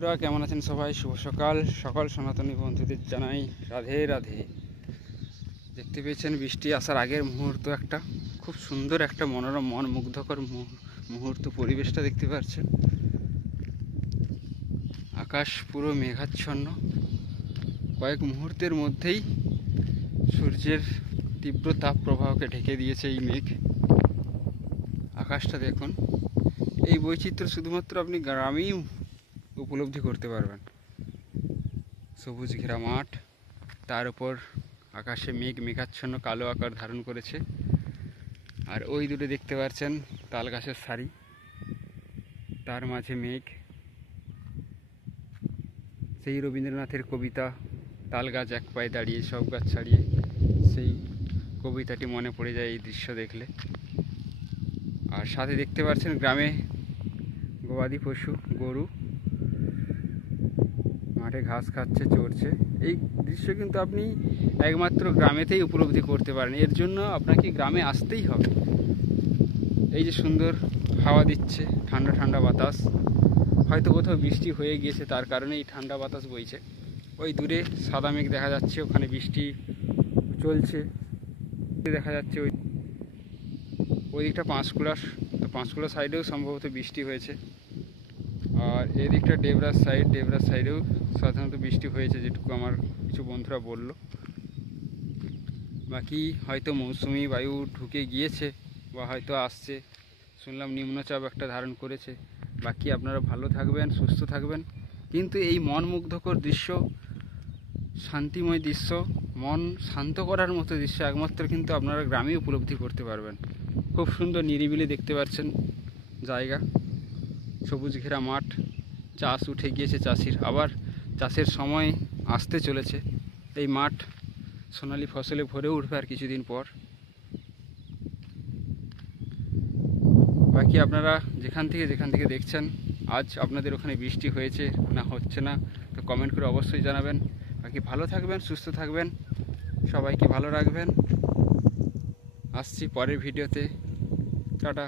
বন্ধুরা কেমন আছেন সবাই? শুভ সকাল। সকল সনাতনী বন্ধুদের জানাই রাধে রাধে। দেখতে পেয়েছেন বৃষ্টি আসার আগের মুহূর্ত, একটা খুব সুন্দর একটা মনোরম মন মুগ্ধকর মুহূর্ত। পরিবেশটা দেখতে পাচ্ছেন, আকাশ পুরো মেঘাচ্ছন্ন। কয়েক মুহূর্তের মধ্যেই সূর্যের তীব্র তাপ প্রবাহকে ঢেকে দিয়েছে এই মেঘ। আকাশটা দেখুন, এই বৈচিত্র্য শুধুমাত্র আপনি গ্রামেই উপলব্ধি করতে পারবেন। সবুজ ঘেরা মাঠ, তার উপর আকাশে মেঘাচ্ছন্ন কালো আকার ধারণ করেছে। আর ওই দূরে দেখতে পাচ্ছেন তাল গাছের সারি, তার মাঝে মেঘ। সেই রবীন্দ্রনাথের কবিতা তাল গাছ এক পায়ে দাঁড়িয়ে সব গাছ ছাড়িয়ে, সেই কবিতাটি মনে পড়ে যায় এই দৃশ্য দেখলে। আর সাথে দেখতে পাচ্ছেন গ্রামে গবাদি পশু গরু মাঠে ঘাস খাচ্ছে, চড়ছে। এই দৃশ্য কিন্তু আপনি একমাত্র গ্রামেতেই উপলব্ধি করতে পারেন। এর জন্য আপনাকে গ্রামে আসতেই হবে। এই যে সুন্দর হাওয়া দিচ্ছে, ঠান্ডা ঠান্ডা বাতাস, হয়তো কোথাও বৃষ্টি হয়ে গিয়েছে, তার কারণে এই ঠান্ডা বাতাস বইছে। ওই দূরে সাদা মেঘ দেখা যাচ্ছে, ওখানে বৃষ্টি চলছে দেখা যাচ্ছে। ওই দিকটা পাঁশকুড়ার, তো পাঁশকুড়া সাইডেও সম্ভবত বৃষ্টি হয়েছে। আর এদিকটা ডেবরার সাইডেও সাধারণত বৃষ্টি হয়েছে, যেটুকু আমার কিছু বন্ধুরা বলল। বাকি হয়তো মৌসুমি বায়ু ঢুকে গিয়েছে বা হয়তো আসছে, শুনলাম নিম্নচাপ একটা ধারণ করেছে। বাকি আপনারা ভালো থাকবেন, সুস্থ থাকবেন। কিন্তু এই মন মুগ্ধকর দৃশ্য, শান্তিময় দৃশ্য, মন শান্ত করার মতো দৃশ্য একমাত্র কিন্তু আপনারা গ্রামে উপলব্ধি করতে পারবেন। খুব সুন্দর নিরিবিলি দেখতে পাচ্ছেন জায়গা, সবুজ ঘেরা মাঠ, চাষ উঠে গিয়েছে চাষির, আবার চাষের সময় আসতে চলেছে। এই মাঠ সোনালি ফসলে ভরে উঠবে আর কিছুদিন পর। বাকি আপনারা যেখান থেকে দেখছেন, আজ আপনাদের ওখানে বৃষ্টি হয়েছে না হচ্ছে না, তো কমেন্ট করে অবশ্যই জানাবেন। বাকি ভালো থাকবেন, সুস্থ থাকবেন, সবাইকে ভালো রাখবেন। আসছি পরের ভিডিওতে। টাটা।